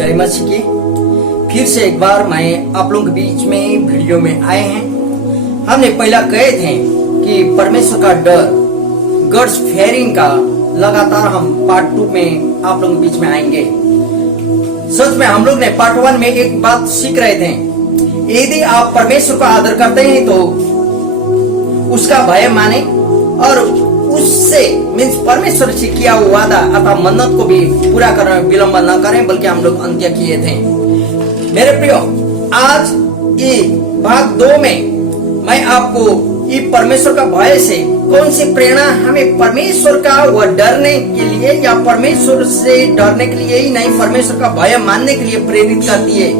जय मसीह की। फिर से एक बार मैं आप लोगों के बीच में वीडियो में आए हैं। हमने पहला कहे थे कि परमेश्वर का डर, गॉड्स फेयरिंग का लगातार हम पार्ट 2 में आप लोगों के बीच में आएंगे। सच में हम लोग ने पार्ट 1 में एक बात सीख रहे थे, यदि आप परमेश्वर का आदर करते हैं तो उसका भय माने और उससे मीन्स परमेश्वर से किया हुआ वादा अथवा मन्नत को भी पूरा करने में विलंब न करें, बल्कि हम लोग अंत्य किए थे। मेरे प्रियो, आज ये भाग 2 में मैं आपको ये परमेश्वर का भय से कौन सी प्रेरणा हमें परमेश्वर का वह डरने के लिए या परमेश्वर से डरने के लिए ही नहीं, परमेश्वर का भय मानने के लिए प्रेरित करती है।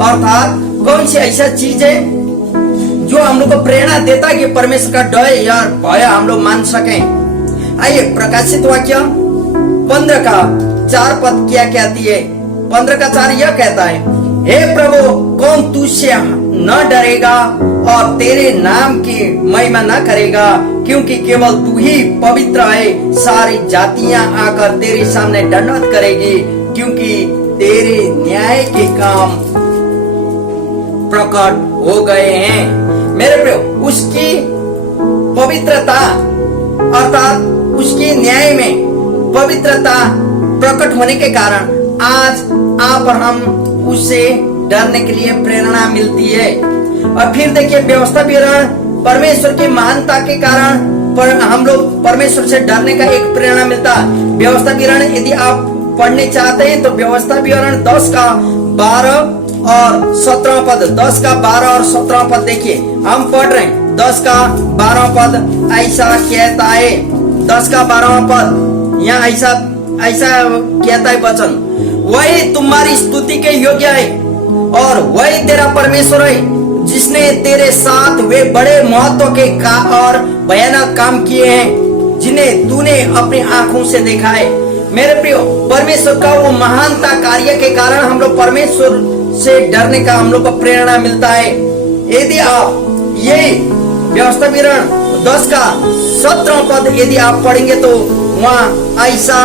अर्थात कौन सी ऐसा चीज है जो हम लोग को प्रेरणा देता है कि परमेश्वर का डर या भय हम लोग मान सकें। आइए, प्रकाशित वाक्य 15 का 4 पद क्या कहती है। 15 का 4 यह कहता है, हे प्रभु, कौन तुझसे न डरेगा और तेरे नाम की महिमा न करेगा, क्योंकि केवल तू ही पवित्र है। सारी जातियां आकर तेरे सामने दंडवत करेगी, क्योंकि तेरे न्याय के काम प्रकट हो गए हैं। मेरे प्रियो, उसकी पवित्रता अर्थात उसकी न्याय में पवित्रता प्रकट होने के कारण आज आप और हम उससे डरने के लिए प्रेरणा मिलती है। और फिर देखिए, व्यवस्था विवरण परमेश्वर की महानता के कारण पर हम लोग परमेश्वर से डरने का एक प्रेरणा मिलता है। व्यवस्था विवरण यदि आप पढ़ने चाहते हैं तो व्यवस्था विवरण 10 का 12 और 17 पद, 10 का 12 और 17 पद देखिए, हम पढ़ रहे हैं। 10 का 12 पद ऐसा कहता है, 10 का 12 पद यहाँ ऐसा कहता है वचन, वही तुम्हारी स्तुति के योग्य है और वही तेरा परमेश्वर है, जिसने तेरे साथ वे बड़े महत्व के और भयानक काम किए हैं, जिन्हें तूने अपनी आंखों से देखा है। मेरे प्रियो, परमेश्वर का वो महानता कार्य के कारण हम लोग परमेश्वर से डरने का हम लोग को प्रेरणा मिलता है। यदि आप ये व्यवस्था विवरण 10 का 17 पद यदि आप पढ़ेंगे तो वहाँ ऐसा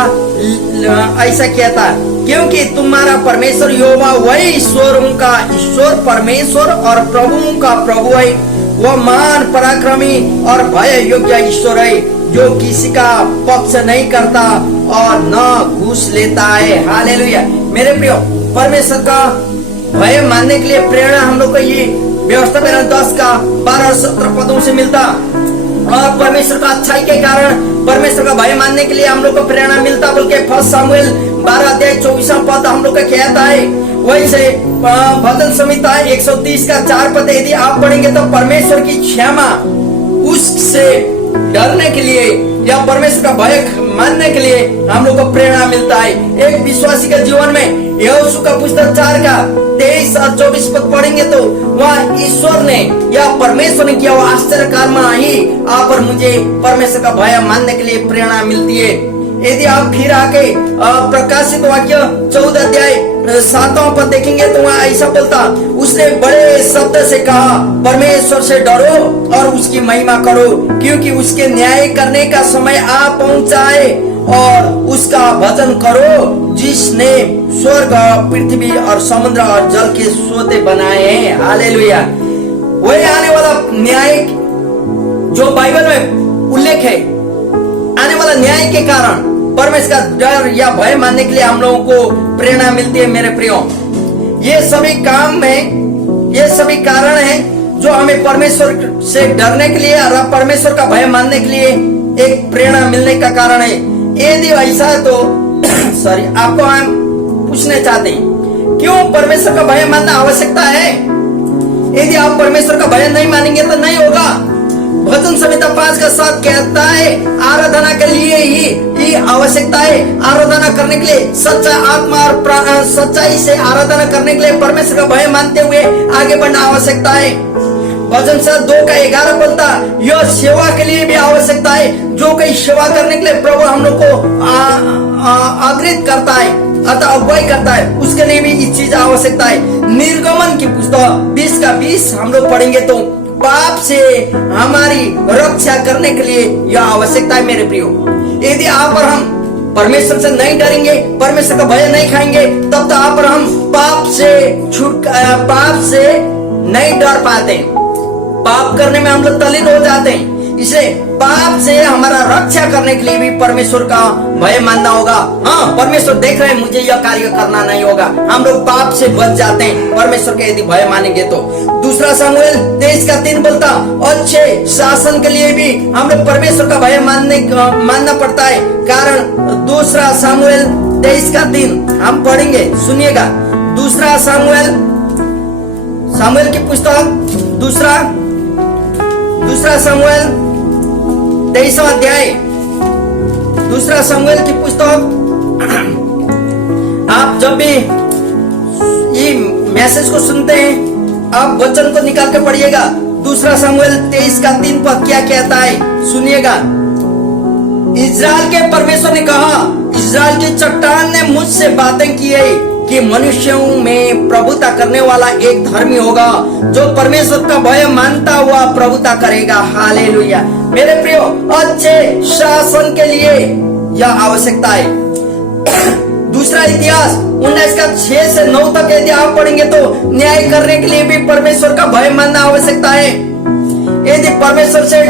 कहता है, क्योंकि तुम्हारा परमेश्वर यहोवा वही ईश्वरों का ईश्वर, परमेश्वर और प्रभुओं का प्रभु है। वह महान पराक्रमी और भय योग्य ईश्वर है, जो किसी का पक्ष नहीं करता और न घूस लेता है। हालेलुया। मेरे प्रियो, परमेश्वर का भय मानने के लिए प्रेरणा हम लोग को ये व्यवस्था विवरण 10 का 12 और 17 पदों से मिलता, और परमेश्वर का अच्छाई के कारण परमेश्वर का भय मानने के लिए हम लोग को प्रेरणा मिलता। बल्कि 1 शमूएल 12 अध्याय 24 पद हम लोग का कहता है। वही से भजन संहिता 130 का 4 पद यदि आप पढ़ेंगे तो परमेश्वर की क्षमा, उससे डरने के लिए या परमेश्वर का भय मानने के लिए हम लोग को प्रेरणा मिलता है। एक विश्वासी के जीवन में यहोशू का पुस्तक 4 का 23 और 24 पद पढ़ेंगे तो वह ईश्वर ने या परमेश्वर ने किया हुआ आश्चर्य कर्म ही आप और मुझे परमेश्वर का भय मानने के लिए प्रेरणा मिलती है। यदि आप फिर आके प्रकाशित वाक्य 14 अध्याय 7वां पद देखेंगे तो वहाँ ऐसा बोलता, उसने बड़े शब्द से कहा, परमेश्वर से डरो और उसकी महिमा करो, क्योंकि उसके न्याय करने का समय आ पहुंचा है, और उसका भजन करो, जिसने स्वर्ग, पृथ्वी और समुद्र और जल के सोते बनाए हैं। हालेलुया। वही आने वाला न्याय जो बाइबल में उल्लेख है, आने वाला न्याय के कारण परमेश्वर का डर या भय मानने के लिए हम लोगों को प्रेरणा मिलती है। मेरे प्रियो, ये सभी काम में ये सभी कारण हैं जो हमें परमेश्वर से डरने के लिए और परमेश्वर का भय मानने के लिए एक प्रेरणा मिलने का कारण है। यदि ऐसा है तो सॉरी आपको हम पूछना चाहते हैं, क्यों परमेश्वर का भय मानना आवश्यकता है? यदि आप परमेश्वर का भय नहीं मानेंगे तो नहीं होगा। भजन संहिता 5 का 7 कहता है, आराधना के लिए ही आवश्यकता है। आराधना करने के लिए सच्चा आत्मा और सच्चाई से आराधना करने के लिए परमेश्वर का भय मानते हुए आगे बढ़ना आवश्यकता है। भजन संहिता 2 का 11 बोलता, यह सेवा के लिए भी आवश्यकता है। जो कोई सेवा करने के लिए प्रभु हम लोग को आग्रहित करता है अतः अगुवाई करता है, उसके लिए भी इस चीज आवश्यकता है। निर्गमन की पुस्तक 20 का 20 हम लोग पढ़ेंगे तो पाप से हमारी रक्षा करने के लिए यह आवश्यकता है। मेरे प्रियो, यदि आप और हम परमेश्वर से नहीं डरेंगे, परमेश्वर का भय नहीं खाएंगे, तब तो आप और हम पाप से नहीं डर पाते, पाप करने में हम लोग तल्लीन हो जाते हैं। इसलिए पाप से हमारा रक्षा करने के लिए भी परमेश्वर का भय मानना होगा। हाँ, परमेश्वर देख रहे हैं, मुझे यह कार्य करना नहीं होगा, हम लोग पाप से बच जाते हैं परमेश्वर के यदि भय मानेंगे तो। दूसरा शमूएल 23:3 बोलता, अच्छे शासन के लिए भी हम लोग परमेश्वर का भय मानना पड़ता है। कारण दूसरा शमूएल 23:3 हम पढ़ेंगे, सुनिएगा। दूसरा शमूएल की पुस्तक दूसरा शमूएल 23वां अध्याय, दूसरा शमूएल की पुस्तक, आप जब भी ये मैसेज को सुनते हैं आप वचन को निकाल के पढ़िएगा। दूसरा शमूएल 23:3 पर क्या कहता है, सुनिएगा। इस्राएल के परमेश्वर ने कहा, इस्राएल की चट्टान ने मुझसे बातें की है कि मनुष्यों में प्रभुता करने वाला एक धर्मी होगा जो परमेश्वर का भय मानता हुआ प्रभुता करेगा। हालेलुया। मेरे प्रियो, अच्छे शासन के लिए यह आवश्यकता है। दूसरा इतिहास 19:6 से 9 तक यदि आप पढ़ेंगे तो न्याय करने के लिए भी परमेश्वर का भय मानना आवश्यकता है। यदि परमेश्वर से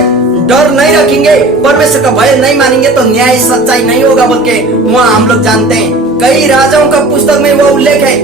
डर नहीं रखेंगे, परमेश्वर का भय नहीं मानेंगे तो न्याय सच्चाई नहीं होगा, बल्कि वहाँ हम लोग जानते हैं कई राजाओं का पुस्तक में वो उल्लेख है।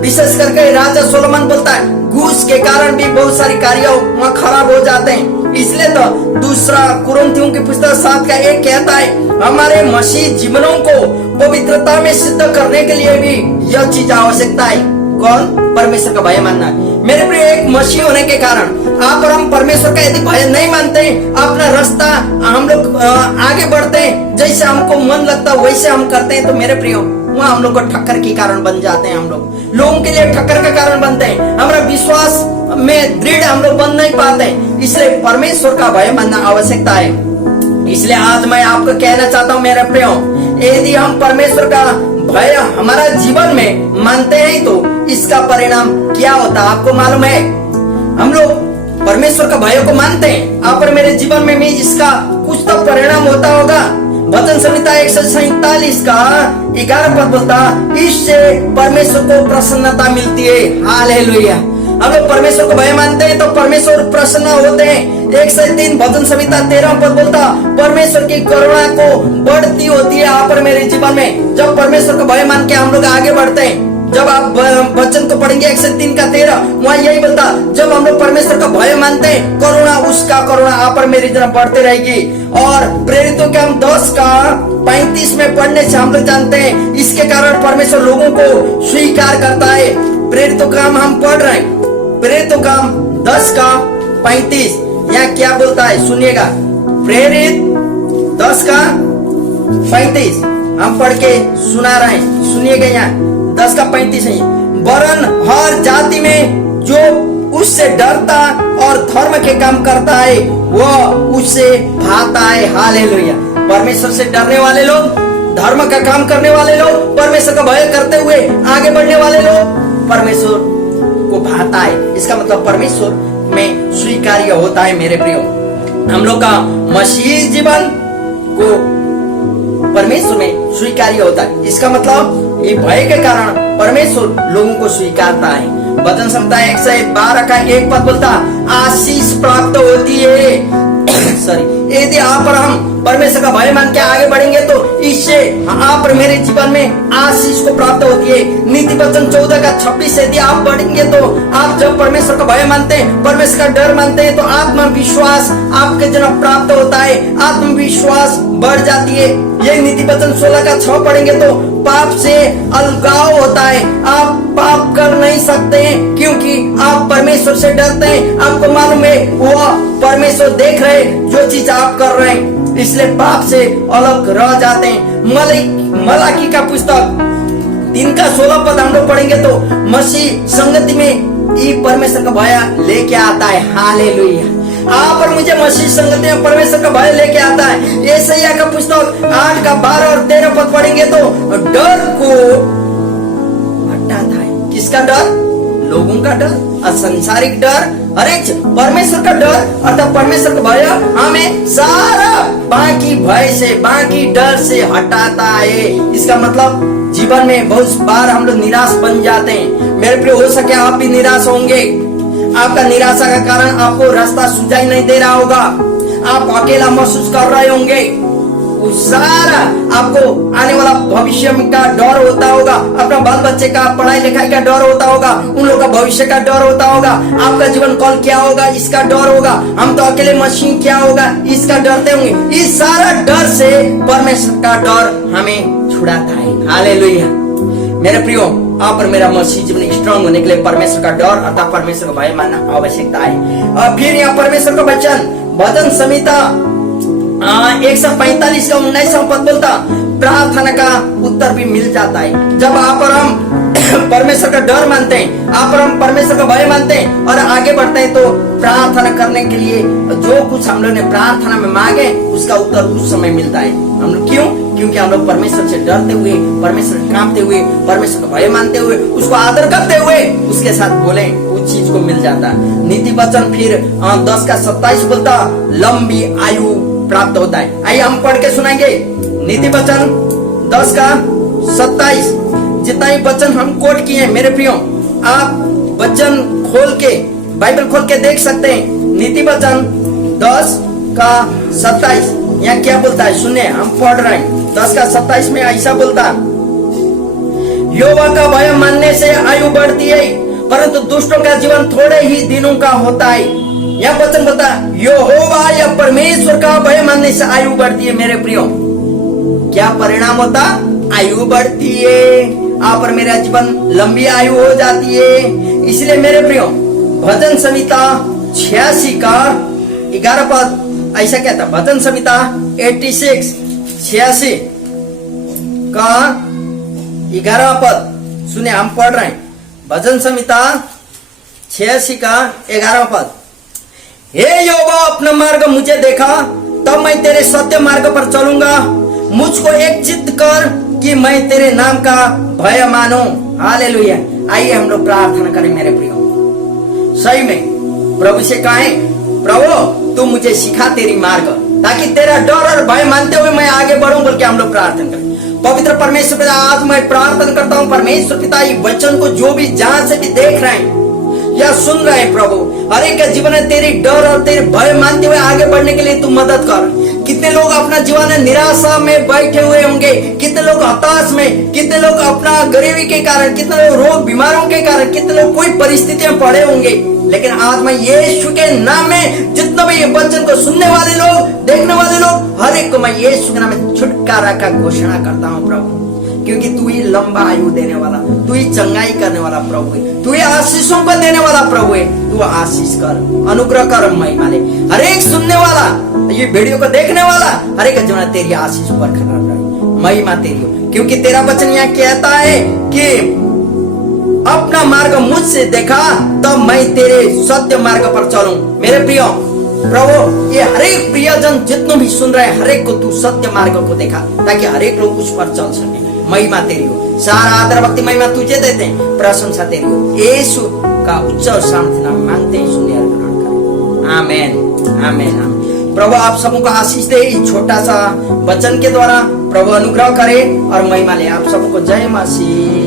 विशेष करके राजा सोलोमन बोलता है घूस के कारण भी बहुत सारी कार्य वहाँ खराब हो जाते हैं। इसलिए तो दूसरा कुरिन्थियों की पुस्तक 7:1 कहता है, हमारे मसीह जीवनों को पवित्रता में सिद्ध करने के लिए भी यह चीज आवश्यकता है। कौन? परमेश्वर का भय मानना। मेरे प्रिय, एक मसीह होने के कारण आप और हम परमेश्वर का यदि भय नहीं मानते, अपना रास्ता हम लोग आगे बढ़ते हैं, जैसे हमको मन लगता है वैसे हम करते हैं, तो मेरे प्रियो वहाँ हम लोग को ठक्कर के कारण बन जाते हैं। हम लोगों के लिए ठक्कर का कारण बनते हैं, हमारा विश्वास में दृढ़ हम लोग बन नहीं पाते। इसलिए परमेश्वर का भय मानना आवश्यकता है। इसलिए आज मैं आपको कहना चाहता हूँ मेरे प्रियो, यदि हम परमेश्वर का भय हमारा जीवन में मानते हैं तो इसका परिणाम क्या होता है आपको मालूम है। हम लोग परमेश्वर का भय को मानते हैं, आप और मेरे जीवन में भी इसका कुछ तो परिणाम होता होगा। वचन संहिता 147 का 11 पद बोलता, इससे परमेश्वर को प्रसन्नता मिलती है। हालेलुया। हम लोग परमेश्वर को भय मानते हैं तो परमेश्वर प्रसन्न होते हैं। 103 वचन संहिता 13 पद बोलता, परमेश्वर की करुणा को बढ़ती होती है आप और मेरे जीवन में। जब परमेश्वर को भय मान के हम लोग आगे बढ़ते हैं, जब आप वचन को पढ़ेंगे 103:13 वहाँ यही बोलता, जब हम लोग परमेश्वर का भय मानते हैं, करुणा उसका करुणा आप और मेरी तरफ बढ़ते रहेगी। और प्रेरितों के हम 10:35 में पढ़ने से हम लोग जानते हैं, इसके कारण परमेश्वर लोगों को स्वीकार करता है। प्रेरितों का हम पढ़ रहे हैं, प्रेरितों का 10:35 यहाँ क्या बोलता है, सुनिएगा। प्रेरित 10:35 हम पढ़ के सुना रहे हैं, सुनिएगा। यहाँ 10:35 है, वरन हर जाति में जो उससे डरता और धर्म के काम करता है वह उससे भाता है। हालेलुया। परमेश्वर से डरने वाले लोग, धर्म का काम करने वाले लोग, परमेश्वर का भय करते हुए आगे बढ़ने वाले लोग परमेश्वर को भाता है। इसका मतलब परमेश्वर में स्वीकार्य होता है। मेरे प्रियो, हम लोग का मसीह जीवन को परमेश्वर में स्वीकार्य होता है। इसका मतलब ये भय के कारण परमेश्वर लोगों को स्वीकारता है। वचन संहिता 112:1 पद बोलता, आशीष प्राप्त होती है। यदि आप और हम परमेश्वर का भय मान के आगे बढ़ेंगे तो इससे आप और मेरे जीवन में आशीष को प्राप्त होती है। नीति वचन 14:26 यदि आप बढ़ेंगे तो आप जब परमेश्वर का भय मानते हैं, परमेश्वर का डर मानते हैं, तो आत्मविश्वास आपके जन्म प्राप्त होता है, आत्मविश्वास बढ़ जाती है। ये नीति वचन 16:6 पढ़ेंगे तो पाप से अलगाव होता है। आप पाप कर नहीं सकते हैं क्योंकि आप परमेश्वर से डरते हैं। आपको मालूम है वो परमेश्वर देख रहे जो चीज आप कर रहे हैं, इसलिए पाप से अलग रह जाते हैं। मलाकी का पुस्तक 3:16 पद हम लोग पढ़ेंगे तो मसीह संगति में ये परमेश्वर का भय लेके आता है। हालेलुया। आप और मुझे मसीह संगति में परमेश्वर का भय लेके आता है। यशायाह का पुस्तक 8:12 और 13 पद पढ़ेंगे तो डर को हटाता है। किसका डर? लोगों का डर, असंसारिक डर, हर एक परमेश्वर का डर अर्थात परमेश्वर का भय हमें सारा बाकी भय से, बाकी डर से हटाता है। इसका मतलब जीवन में बहुत बार हम लोग निराश बन जाते हैं। मेरे प्रिय, हो सके आप भी निराश होंगे। आपका निराशा का कारण आपको रास्ता सुझाई नहीं दे रहा होगा, आप अकेला महसूस कर रहे होंगे। सारा आपको आने वाला भविष्य का डर होता होगा, अपना बाल बच्चे का पढ़ाई लिखाई का डर होता होगा, उन लोगों का भविष्य का डर होता होगा, आपका जीवन कल क्या होगा इसका डर होगा, हम तो अकेले मशीन क्या होगा इसका डरते होंगे। इस सारा डर से परमेश्वर का डर हमें छुड़ाता है। हालेलुया। मेरे प्रियो, आप और मेरा मसीह जीवन स्ट्रांग होने के लिए परमेश्वर का डर अर्थात परमेश्वर का भय मानना आवश्यकता है। और फिर यहाँ परमेश्वर का वचन भजन संहिता 145 का 19 पद बोलता, प्रार्थना का उत्तर भी मिल जाता है। जब आप और हम परमेश्वर का डर मानते हैं, आप और हम परमेश्वर का भय मानते हैं और आगे बढ़ते हैं, तो प्रार्थना करने के लिए जो कुछ हम लोग ने प्रार्थना में मांगे उसका उत्तर उस समय मिलता है। हम लोग क्यों? क्योंकि हम लोग परमेश्वर से डरते हुए, परमेश्वर से कांपते हुए, परमेश्वर का भय मानते हुए, उसको आदर करते हुए उसके साथ बोले, उस चीज को मिल जाता है। नीति वचन फिर 10 का 27 बोलता, लंबी आयु प्राप्त होता है। आइए हम पढ़ के सुनाएंगे नीति वचन 10 का 27। जितना ही वचन हम कोट किए मेरे प्रियो, आप वचन खोल के, बाइबल खोल के देख सकते हैं। नीति वचन 10 का 27 यहाँ क्या बोलता है सुनिए, हम पढ़ रहे हैं। 10 का 27 में ऐसा बोलता, यहोवा का भय मानने से आयु बढ़ती है, परंतु दुष्टों का जीवन थोड़े ही दिनों का होता है। यह वचन बता, यहोवा या परमेश्वर का भय मानने से आयु बढ़ती है। मेरे प्रियो, क्या परिणाम होता? आयु बढ़ती है। आप और मेरा जीवन लंबी आयु हो जाती है। इसलिए मेरे प्रियो, भजन संहिता 86 का 11 पद ऐसा कहता, भजन संहिता 86 का 11 पद सुने, हम पढ़ रहे हैं। भजन संहिता 86 का 11 पद, हे यहोवा अपना मार्ग मुझे देखा, तब मैं तेरे सत्य मार्ग पर चलूंगा। मुझको एक चित्त कर कि मैं तेरे नाम का भय मानूं। हालेलुया। आइए हम लोग प्रार्थना करें मेरे प्रियो। सही में प्रभु से कहें, प्रभु तू मुझे सिखा तेरी मार्ग, ताकि तेरा डर और भय मानते हुए मैं आगे बढ़ूं, बोल के हम लोग प्रार्थना करें। पवित्र परमेश्वर पिता, आज मैं प्रार्थना करता हूं परमेश्वर पिता, ये वचन को जो भी जहां से भी देख रहे हैं या सुन रहे हैं प्रभु, हर एक का जीवन है तेरी डर और तेरे भय मानते हुए आगे बढ़ने के लिए तू मदद कर। कितने लोग अपना जीवन है निराशा में बैठे हुए होंगे, कितने लोग हताश में, कितने लोग अपना गरीबी के कारण, कितने लोग रोग बीमारों के कारण, कितने लोग कोई परिस्थितियां पड़े होंगे। लेकिन आज मैं यीशु के नाम में जितना भी ये वचन को सुनने वाले लोग, देखने वाले लोग, हर एक को मैं यीशु के नाम में छुटकारा का घोषणा करता हूँ प्रभु, क्योंकि तू ही लंबा आयु देने वाला, तू ही चंगाई करने वाला प्रभु है, तू ही आशीषों को देने वाला प्रभु है। तू आशीष कर, अनुग्रह कर, महिमा ले। हर एक सुनने वाला, ये वीडियो को देखने वाला, हर एक जीवन तेरी आशीष पर खड़ा रहे, महिमा तेरी हो। क्योंकि तेरा वचन यहाँ कहता है कि अपना मार्ग मुझसे देखा, तब मैं तेरे सत्य मार्ग पर चलूं। मेरे प्रियो प्रभु, ये हर एक प्रियजन जितने भी सुन रहे हैं, हर एक को तू सत्य मार्ग को देखा, ताकि हर एक लोग उस पर चल सके। महिमा तेरी हो, सारा आदर भक्ति महिमा तुझे देते हैं, प्रशंसा तेरी हो। यीशु का उच्च और शांति नाम मांगते हैं, सुनिए और ग्रहण करें। आमेन, आमेन, आमेन। प्रभु आप सबको आशीष दे, इस छोटा सा वचन के द्वारा प्रभु अनुग्रह करे और महिमा ले। आप सबको जय मसीह।